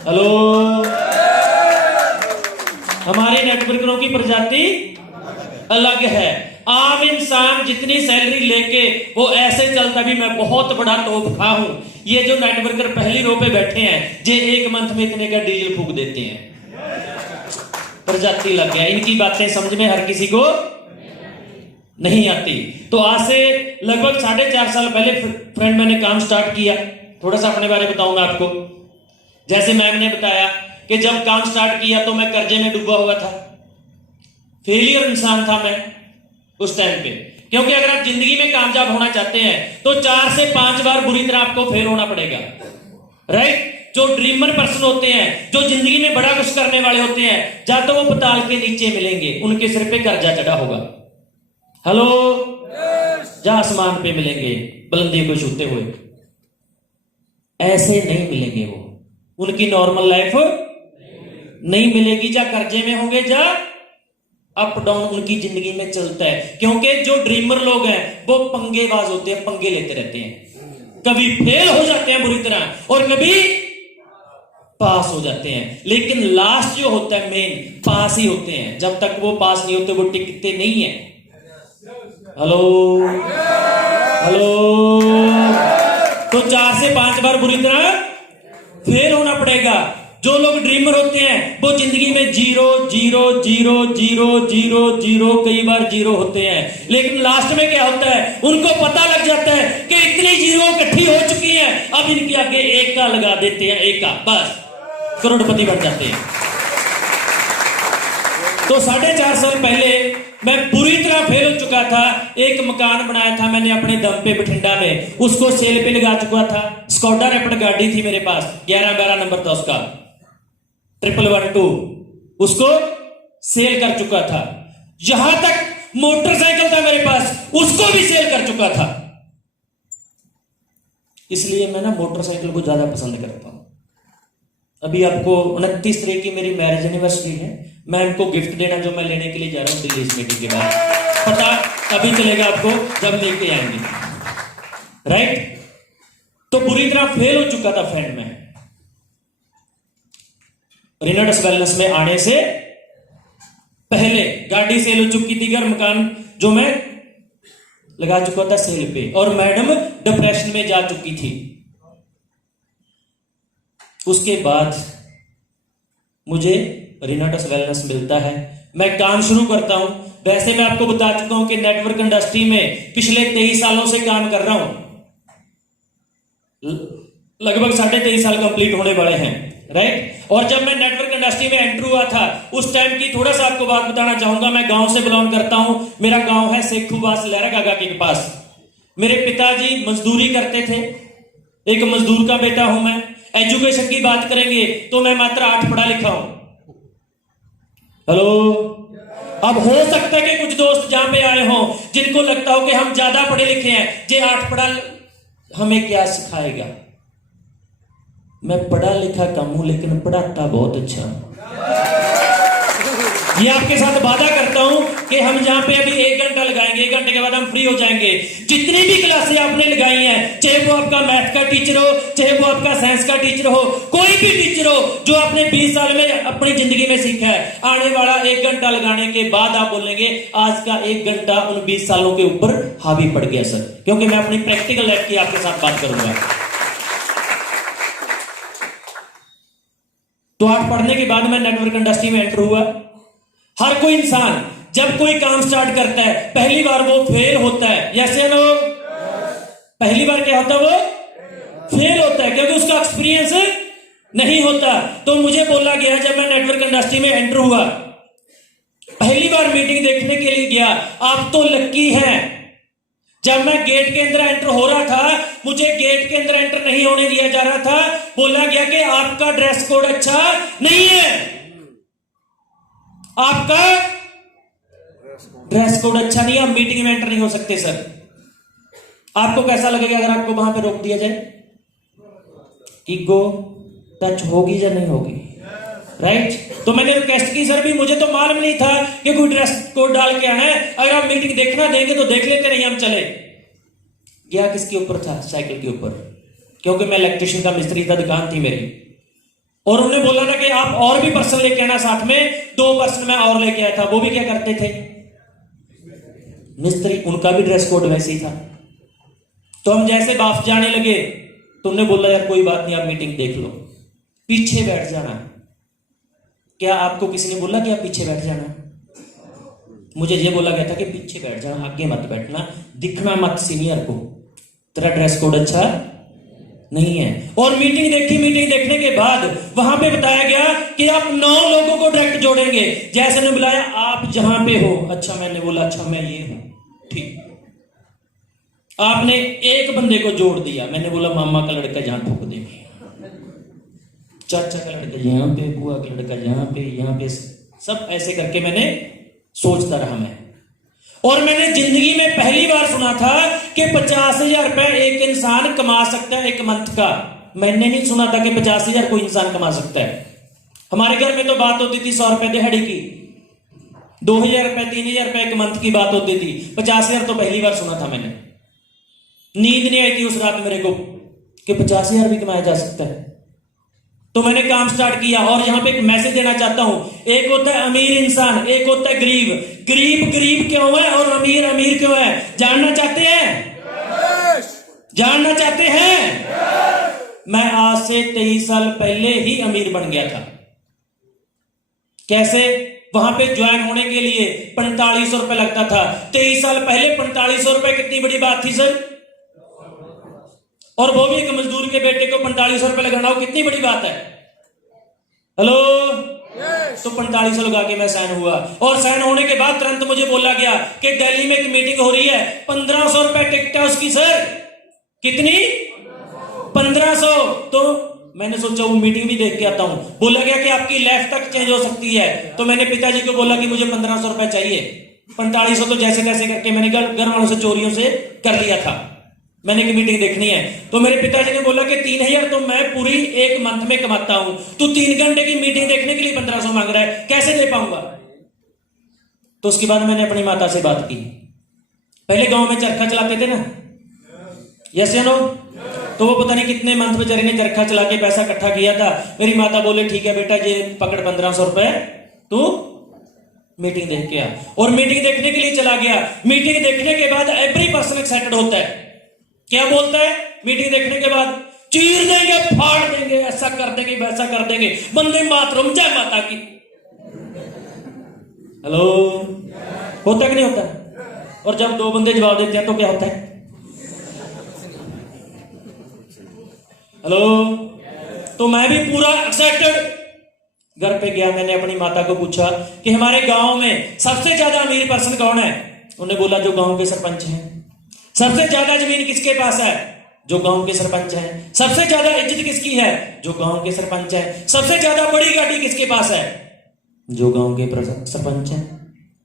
Hello, हमारे नेटवर्करों की प्रजाति अलग है। आम इंसान जितनी सैलरी लेके वो ऐसे चलता भी मैं बहुत बड़ा तोहफा हूं। ये जो नेटवर्कर पहली रो पे बैठे हैं ये एक मंथ में इतने का डीजल फूक देते हैं। प्रजाति लग गया, इनकी बातें समझ में हर किसी को नहीं आती। तो आज से लगभग 4.5 साल पहले फ्रेंड मैंने काम स्टार्ट किया। थोड़ा सा अपने बारे में बताऊंगा आपको। जैसे मैम ने बताया कि जब काम स्टार्ट किया तो मैं कर्जे में डूबा हुआ था, फेलियर इंसान था मैं उस टाइम पे। क्योंकि अगर आप जिंदगी में कामयाब होना चाहते हैं तो 4 से 5 बार बुरी तरह आपको फेल होना पड़ेगा, राइट। जो ड्रीमर पर्सन होते हैं, जो जिंदगी में बड़ा कुछ करने वाले होते हैं, या तो वो पताल के नीचे मिलेंगे, उनके सिर पे कर्जा चढ़ा होगा, हेलो, या आसमान पे मिलेंगे बुलंदी को छूते हुए। ऐसे नहीं मिलेंगे वो, उनकी नॉर्मल लाइफ नहीं मिलेगी। या कर्जे में होंगे या अप डाउन उनकी जिंदगी में चलता है। क्योंकि जो ड्रीमर लोग हैं वो पंगेबाज होते हैं, पंगे लेते रहते हैं। कभी फेल हो जाते हैं बुरी तरह और कभी पास हो जाते हैं, लेकिन लास्ट जो होता है मेन पास ही होते हैं। जब तक वो पास नहीं होते वो टिकते नहीं है। Hello hello. तो 4 से 5 बार बुरी तरह फेल होना पड़ेगा। जो लोग ड्रीमर होते हैं वो जिंदगी में 0 0 0 0 0 0 कई बार 0 होते हैं, लेकिन लास्ट में क्या होता है, उनको पता लग जाता है कि इतनी 0 इकट्ठी हो चुकी हैं, अब इनके आगे 1 का लगा देते हैं, 1 का, बस करोड़पति बन जाते हैं। तो 4.5 साल पहले मैं पूरी तरह फेल हो चुका था। एक मकान बनाया था मैंने अपने दम पे बठिंडा में, उसको सेल पे लगा चुका था। स्कॉडा रैपिड गाड़ी थी मेरे पास, 11-12 नंबर था उसका, 11112, उसको सेल कर चुका था। यहां तक मोटरसाइकिल था मेरे पास, उसको भी सेल कर चुका था। इसलिए मैं ना मोटरसाइकिल को ज्यादा पसंद करता हूं। अभी आपको 29 तारीख की मेरी मैरिज एनिवर्सरी है, मैं इनको गिफ्ट देना जो मैं लेने के लिए जा रहा हूं दिल्ली इस मीटिंग के बाद, पता अभी चलेगा आपको जब लेके आएंगे, राइट। तो बुरी तरह फेल हो चुका था फ्रेंड में। रिनोडस वेलनेस में आने से पहले गाड़ी सेल हो चुकी थी और मकान जो मैं लगा चुका था सेल पे, और मैडम डिप्रेशन में जा चुकी थी। उसके बाद मुझे रिनोडस वेलनेस मिलता है, मैं काम शुरू करता हूं। वैसे मैं आपको बता चुका हूं कि नेटवर्क इंडस्ट्री में पिछले 23 सालों से काम कर रहा हूं, लगभग 23.5 साल कंप्लीट होने वाले हैं, राइट। और जब मैं नेटवर्क इंडस्ट्री में एंटर हुआ था उस टाइम की थोड़ा सा आपको बात बताना चाहूंगा। मैं गांव से बिलोंग करता हूं, मेरा गांव है सेखूबास लहरा काका के पास। मेरे पिताजी मजदूरी करते थे, एक मजदूर का बेटा हूं मैं। एजुकेशन की बात करेंगे तो मैं मात्र 8 पढ़ा लिखा हूं, हेलो। अब हो सकता है कि कुछ दोस्त जहां पे आए हों जिनको लगता हो कि हम ज्यादा पढ़े लिखे हैं, जे 8 पढ़ा हमें क्या सिखाएगा। मैं पढ़ा लिखा कम हूं लेकिन पढ़ाता बहुत अच्छा हूं। ये आपके साथ वादा करता हूं कि हम जहां पे अभी 1 घंटा लगाएंगे, 1 घंटे के बाद हम फ्री हो जाएंगे। जितनी भी क्लासें आपने लगाई हैं, चाहे वो आपका मैथ का टीचर हो, चाहे वो आपका साइंस का टीचर हो, कोई भी टीचर हो जो आपने 20 साल में अपनी जिंदगी में सीखा है, आने वाला 1 घंटा लगाने के बाद आप बोलेंगे आज का 1 घंटा उन 20 सालों के ऊपर हावी पड़ गया सर, क्योंकि मैं अपनी प्रैक्टिकल लाइफ की आपके साथ बात करूंगा। तो आप पढ़ने के बाद मैं नेटवर्क इंडस्ट्री में एंटर हुआ। हर कोई इंसान जब कोई काम स्टार्ट करता है पहली बार वो फेल होता है, यस या नो? पहली बार क्या होता है, वो फेल होता है क्योंकि उसका एक्सपीरियंस नहीं होता। तो मुझे बोला गया जब मैं नेटवर्क इंडस्ट्री में एंटर हुआ, पहली बार मीटिंग देखने के लिए गया, आप तो लक्की हैं। जब मैं गेट के अंदर एंटर हो रहा था, मुझे गेट के अंदर एंटर नहीं होने दिया जा रहा था। बोला गया कि आपका ड्रेस कोड अच्छा नहीं है, आपका ड्रेस कोड अच्छा नहीं है, आप मीटिंग में एंटर नहीं हो सकते सर। आपको कैसा लगेगा अगर आपको वहां पे रोक दिया जाए? ईगो टच होगी या नहीं होगी, राइट। तो मैंने रिक्वेस्ट की, सर भी मुझे तो मालूम नहीं था कि कोई ड्रेस कोड डाल के आना है, अगर आप मीटिंग देखना देंगे तो देख लेते, नहीं हम चले। गया किसके ऊपर था? साइकिल के ऊपर, क्योंकि मैं इलेक्ट्रिशियन का मिस्त्री था, दुकान थी मेरी। और उन्होंने बोला था कि आप और भी पर्सन लेके आना साथ में। 2 पर्सन मैं और लेके आया था। वो भी क्या करते थे? मिस्त्री। उनका भी ड्रेस कोड वैसे ही था। तो हम जैसे बाफ जाने लगे, तुमने बोला यार कोई बात नहीं, आप मीटिंग देख लो, पीछे बैठ जाना। क्या आपको किसी ने बोला कि आप पीछे बैठ जाना? मुझे ये बोला गया था कि पीछे बैठ जाना, आगे मत बैठना, दिखना मत सीनियर को, तेरा ड्रेस कोड अच्छा नहीं है। और मीटिंग देखी। मीटिंग देखने के बाद वहां पे बताया गया कि आप 9 लोगों को डायरेक्ट जोड़ेंगे। जैसे ने बुलाया, आप जहां पे हो। अच्छा, मैंने बोला अच्छा मैं ये हूं, ठीक। आपने एक बंदे को जोड़ दिया। मैंने बोला मामा का लड़का जहां ठोक देंगे, चाचा का लड़का यहाँ पे, बुआ का लड़का यहाँ पे, सब ऐसे करके मैंने सोचता रहा मैं। और मैंने जिंदगी में पहली बार सुना था कि 50,000 रुपए एक इंसान कमा सकता है एक मंथ का। मैंने नहीं सुना था कि 50,000 कोई इंसान कमा सकता है। हमारे घर में तो बात होती थी 100 रुपए दिहाड़ी की, 2,000 रुपए 3,000 रुपए एक मंथ की बात होती थी। 50,000 तो पहली बार सुना था मैंने। नींद नहीं आई थी उस रात मेरे को कि 50,000 भी कमाया जा सकता है। तो मैंने काम स्टार्ट किया। और यहां पे एक मैसेज देना चाहता हूं। एक होता है अमीर इंसान, एक होता है गरीब। गरीब गरीब क्यों है और अमीर अमीर क्यों है, जानना चाहते हैं? जानना चाहते हैं? मैं आज से 23 साल पहले ही अमीर बन गया था। कैसे? वहां पे ज्वाइन होने के लिए 4500 रुपए लगता था। 23 साल पहले 4500 रुपए कितनी बड़ी बात थी सर। और वो भी एक मजदूर के बेटे को 4500 रुपए लगाना हो कितनी बड़ी बात है। हेलो। तो 4500 लगा के मैं साइन हुआ। और साइन होने के बाद तुरंत मुझे बोला गया कि दिल्ली में एक मीटिंग हो रही है, 1500 रुपए टिकट है उसकी सर। कितनी? 1500। तो मैंने सोचा वो मीटिंग भी देख के आता हूं। बोला गया कि आपकी लाइफ तक चेंज हो सकती है। तो मैंने पिताजी को बोला कि मुझे 1500 रुपए चाहिए। 4500 तो जैसे तैसे करके मैंने घर वालों से चोरियों से कर लिया था। मैंने की मीटिंग देखनी है। तो मेरे पिताजी ने बोला कि 3,000 तो मैं पूरी एक मंथ में कमाता हूं, तू 3 घंटे की मीटिंग देखने के लिए 1500 मांग रहा है, कैसे दे पाऊंगा? तो उसके बाद मैंने अपनी माता से बात की। पहले गांव में चरखा चलाते थे ना, यस या नो? तो वो पता नहीं कितने मंथ बेचारे ने चरखा चला के पैसा इकट्ठा किया था। मेरी माता बोले ठीक है बेटा, ये पकड़ 1500 रुपए, तू मीटिंग देख के आ। और मीटिंग देखने के लिए चला गया। मीटिंग देखने के बाद एवरी पर्सन एक्साइटेड होता है। क्या बोलता है मीटिंग देखने के बाद? चीर देंगे, फाड़ देंगे, ऐसा कर देंगे, वैसा कर देंगे, वंदे मातरम, जय माता की। हेलो। होता कि नहीं होता? और जब 2 बंदे जवाब देते हैं तो क्या होता है? हेलो। तो मैं भी पूरा एक्साइटेड घर पे गया। मैंने अपनी माता को पूछा कि हमारे गांव में सबसे ज्यादा अमीर पर्सन कौन है? उन्होंने बोला जो गांव के सरपंच हैं। सबसे ज्यादा जमीन किसके पास है? जो गांव के सरपंच है। सबसे ज्यादा इज्जत किसकी है? जो गांव के सरपंच है। सबसे ज्यादा बड़ी गाड़ी किसके पास है? जो गांव के सरपंच है।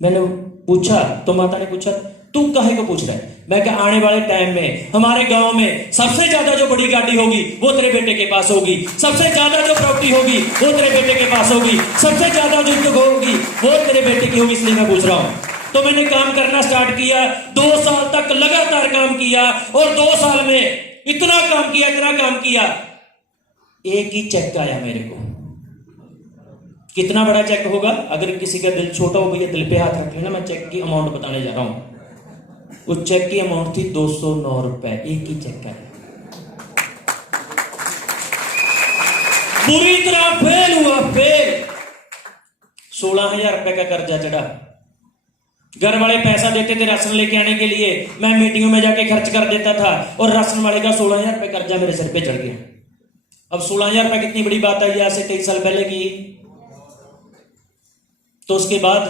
मैंने पूछा तो माता ने पूछा तू काहे को पूछ रहा है? मैं कहा आने वाले टाइम में हमारे गांव में सबसे ज्यादा जो बड़ी गाड़ी होगी वो तेरे बेटे के पास होगी। सबसे ज्यादा जो प्रॉपर्टी होगी वो तेरे बेटे के पास होगी। सबसे ज्यादा जो इज्जत होगी वो तेरे बेटे की होगी। इसलिए मैं पूछ रहा हूं। तो मैंने काम करना स्टार्ट किया। 2 साल तक लगातार काम किया। और 2 साल में इतना काम किया, एक ही चेक आया मेरे को। कितना बड़ा चेक होगा? अगर किसी का दिल छोटा हो भैया दिल पे हाथ रख लेना। मैं चेक की अमाउंट बताने जा रहा हूं। उस चेक की अमाउंट थी 209 रुपए। एक ही चेक आया। पूरी तरह फेल हुआ, फेल। 16,000 रुपए का कर्जा चढ़ा। घर वाले पैसा देते थे राशन लेके आने के लिए, मैं मीटिंगों में जाके खर्च कर देता था। और राशन वाले का 16,000 रुपए कर्जा मेरे सिर पे चढ़ गया। अब 16,000 रुपए कितनी बड़ी बात है, आज से 23 साल पहले की। तो उसके बाद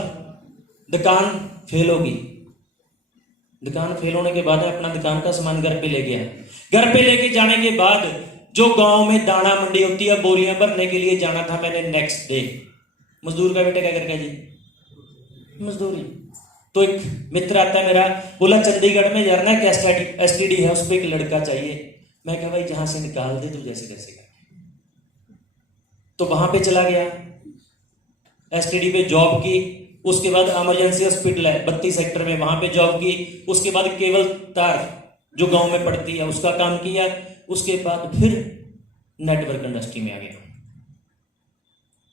दुकान फेल होगी। दुकान फेल होने के बाद अपना दुकान का सामान घर पे ले गया। घर पे लेके जाने के बाद जो गांव में दाना मंडी होती है, बोरियां भरने के लिए जाना था मैंने नेक्स्ट डे। मजदूर का बेटा क्या करता है जी? मजदूरी। तो एक मित्र आता है मेरा, बोला चंडीगढ़ में यार ना क्या एसटीडी है, उस पर एक लड़का चाहिए। मैं कहा भाई जहां से निकाल दे तू जैसे तैसे कर। तो वहां पे चला गया, एसटीडी पे जॉब की। उसके बाद इमरजेंसी हॉस्पिटल है 32 सेक्टर में, वहां पे जॉब की। उसके बाद केबल तार जो गांव में पड़ती है उसका काम किया। उसके बाद फिर नेटवर्क इंडस्ट्री में आ गया।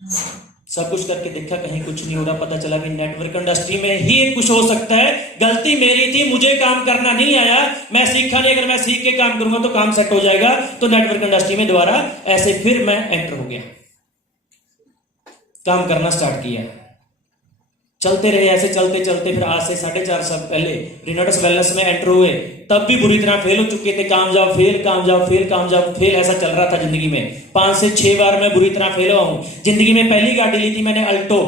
सब कुछ करके देखा, कहीं कुछ नहीं हो रहा। पता चला कि नेटवर्क इंडस्ट्री में ही कुछ हो सकता है। गलती मेरी थी, मुझे काम करना नहीं आया, मैं सीखा नहीं। अगर मैं सीख के काम करूंगा तो काम सेट हो जाएगा। तो नेटवर्क इंडस्ट्री में दोबारा ऐसे फिर मैं एंटर हो गया, काम करना स्टार्ट किया। चलते रहे ऐसे, चलते चलते फिर आज से 4.5 साल पहले रिनोडस वेलनेस में एंटर हुए। तब भी बुरी तरह फेल हो चुके थे, काम जाओ फेल, काम जाओ फेल, काम जाओ फेल, ऐसा चल रहा था जिंदगी में। 5 से 6 बार मैं बुरी तरह फेल हुआ हूं जिंदगी में। पहली गाड़ी ली थी मैंने अल्टो,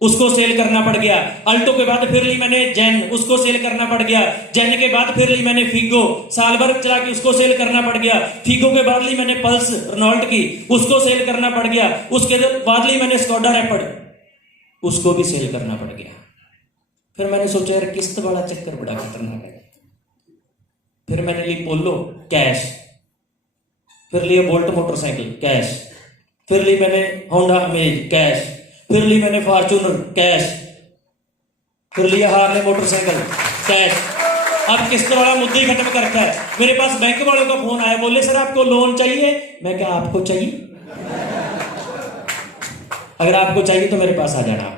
उसको सेल करना पड़ गया। अल्टो के बाद फिर ली मैंने जेन, उसको सेल करना पड़ गया। जेन के बाद फिर ली मैंने फिगो, साल भर चला के उसको सेल करना पड़ गया। फिगो के बाद ली मैंने पल्स रेनॉल्ट की, उसको सेल करना पड़ गया। उसके बाद ली मैंने स्कोडा रैपिड, उसको भी सेल करना पड़ गया। फिर मैंने सोचा यार किस्त वाला चक्कर बड़ा खतरनाक है। फिर मैंने ली पोलो कैश, फिर लिया बोल्ट मोटरसाइकिल कैश, फिर ली मैंने होंडा अमेज कैश, फिर ली मैंने फॉर्च्यूनर कैश, फिर लिया हार्ले मोटरसाइकिल कैश। अब किस्त वाला मुद्दा ही खत्म करता है। मेरे पास बैंक वालों का फोन आया, बोले सर आपको लोन चाहिए। मैं क्या आपको चाहिए? अगर आपको चाहिए तो मेरे पास आ जाना।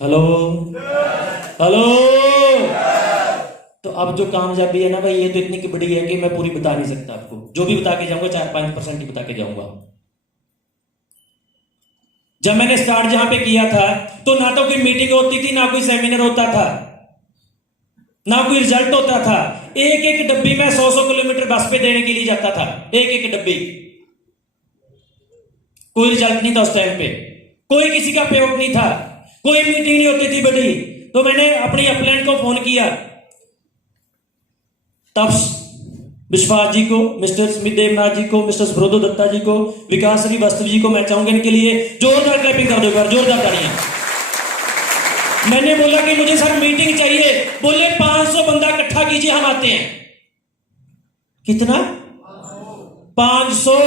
Hello hello. तो अब जो कामयाबी है ना भाई, ये तो इतनी की बड़ी है कि मैं पूरी बता नहीं सकता आपको। जो भी बता के जाऊंगा 4-5% ही बता के जाऊंगा। जब मैंने स्टार्ट जहां पे किया था तो ना तो कोई मीटिंग होती थी, ना कोई सेमिनार होता था, ना कोई रिजल्ट होता था। एक एक डब्बी में 100-100 किलोमीटर बस पे देने के लिए जाता था, एक एक डब्बी। कोई रिजल्ट नहीं था उस टाइम पे, कोई किसी का पे आउट नहीं था, कोई मीटिंग नहीं होती थी बड़ी। तो मैंने अपनी अपलैंड को फोन किया, तब विश्वास जी को, मिस्टर स्मित देवनाथ जी को, मिस्टर सुब्रतो दत्ता जी को, विकास श्रीवास्तव जी को मैं चाहूंगा इनके लिए जोरदार क्लैपिंग कर दो, एक बार जोरदार तालियां। मैंने बोला कि मुझे सर मीटिंग चाहिए। बोले 500 बंदा इकट्ठा कीजिए, हम आते हैं। कितना? 500।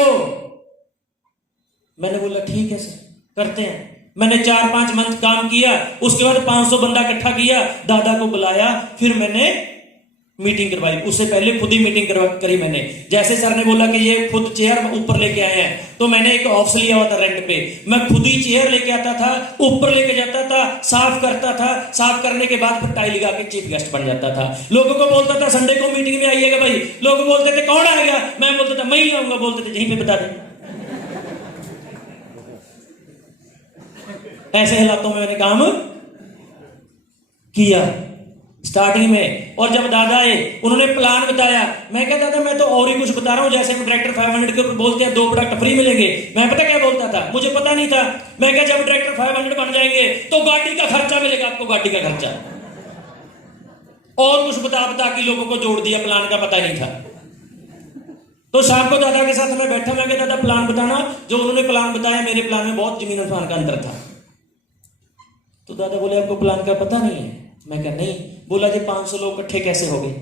मैंने बोला ठीक है सर, करते हैं। मैंने 4-5 मंथ काम किया, उसके बाद 500 बंदा इकट्ठा किया, दादा को बुलाया, फिर मैंने मीटिंग करवाई। उससे पहले खुद ही मीटिंग करी मैंने। जैसे सर ने बोला कि ये खुद चेयर ऊपर लेके आए हैं, तो मैंने एक ऑफिस लिया हुआ था रेंट पे। मैं खुद ही चेयर लेके आता था, ऊपर लेके जाता था, साफ करता था। साफ करने के बाद फिर टाई लगा के चीफ गेस्ट बन जाता था। लोगों को बोलता था संडे को मीटिंग में आइएगा भाई। लोग बोलते थे कौन आएगा? मैं बोलता था मैं ही आऊंगा। बोलते थे यहीं पे बता दें। ऐसे हालातों में मैंने काम किया स्टार्टिंग में। और जब दादा आए, उन्होंने प्लान बताया। मैं कहता था मैं तो और ही कुछ बता रहा हूं, जैसे हम डायरेक्टर 500 के बोलते हैं 2 प्रोडक्ट फ्री मिलेंगे। मैं पता क्या बोलता था, मुझे पता नहीं था। मैं क्या, जब डायरेक्टर 500 बन जाएंगे तो गाड़ी का खर्चा मिलेगा आपको, गाड़ी का खर्चा। और कुछ बता के लोगों को जोड़ दिया, प्लान का पता नहीं था। तो शाम को दादा के साथ मैं बैठा, मैं कहता था प्लान बताना। जो उन्होंने प्लान बताया, मेरे प्लान में बहुत जमीन आसमान का अंतर था। तो दादा बोले आपको प्लान का पता नहीं है? मैं कहा नहीं। बोला जी 500 लोग इकट्ठे कैसे हो गए?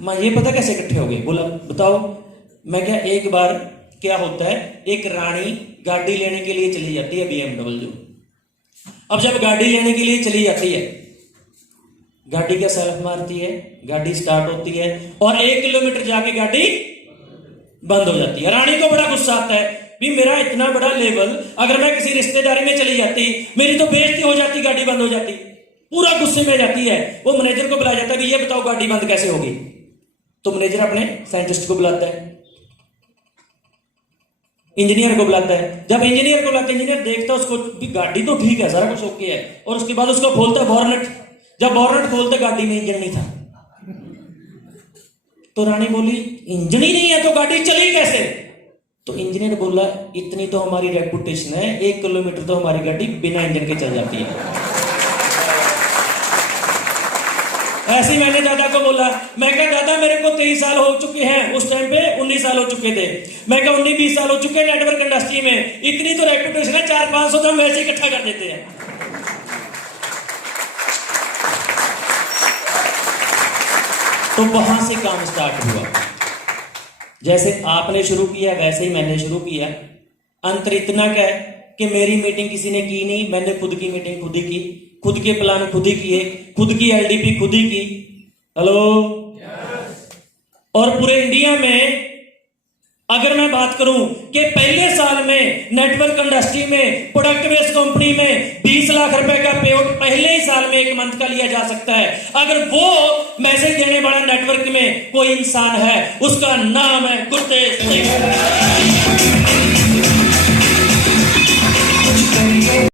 मैं ये पता कैसे इकट्ठे हो गए? बोला बताओ। मैं क्या, एक बार क्या होता है, एक रानी गाड़ी लेने के लिए चली जाती है BMW। अब जब गाड़ी लेने के लिए चली जाती है, गाड़ी का सेल्फ मारती है, गाड़ी स्टार्ट होती है और 1 किलोमीटर जाके गाड़ी बंद हो जाती है। रानी को बड़ा गुस्सा आता है भी मेरा इतना बड़ा लेवल, अगर मैं किसी रिश्तेदारी में चली जाती, मेरी तो बेइज्जती हो जाती, गाड़ी बंद हो जाती। पूरा गुस्से में जाती है। वो मैनेजर को बुलाया जाता है कि ये बताओ गाड़ी बंद कैसे होगी? तो मैनेजर अपने साइंटिस्ट को बुलाता है, इंजीनियर को बुलाता है। जब इंजीनियर को बुलाता है, इंजीनियर देखता है उसको भी गाड़ी तो ठीक है, सारा कुछ ओके है। और उसके बाद उसको खोलता है बॉर्नेट। जब बॉर्नेट खोलता, गाड़ी में इंजन नहीं था। तो रानी बोली इंजन ही नहीं है तो गाड़ी चली कैसे? तो इंजीनियर बोला इतनी तो हमारी रेपुटेशन है, 1 किलोमीटर तो हमारी गाड़ी बिना इंजन के चल जाती है। ऐसे मैंने दादा को बोला। मैं कहा दादा मेरे को 23 साल हो चुके हैं, उस टाइम पे 19 साल हो चुके थे। मैं कहा 19-20 साल हो चुके हैं नेटवर्क इंडस्ट्री में, इतनी तो रेपुटेशन है, 400-500 तो हम वैसे इकट्ठा कर देते हैं। तो वहां से काम स्टार्ट हुआ। जैसे आपने शुरू किया वैसे ही मैंने शुरू किया। अंतर इतना क्या है कि मेरी मीटिंग किसी ने की नहीं, मैंने खुद की मीटिंग खुद ही की, खुद के प्लान खुद ही किए, खुद की LDP खुद ही की। हेलो। और पूरे इंडिया में अगर मैं बात करूं कि पहले साल में नेटवर्क इंडस्ट्री में प्रोडक्ट बेस्ड कंपनी में 20 लाख रुपए का पे आउट पहले ही साल में 1 मंथ का लिया जा सकता है। अगर वो मैसेज देने वाला नेटवर्क में कोई इंसान है, उसका नाम है गुरतेज सिंह।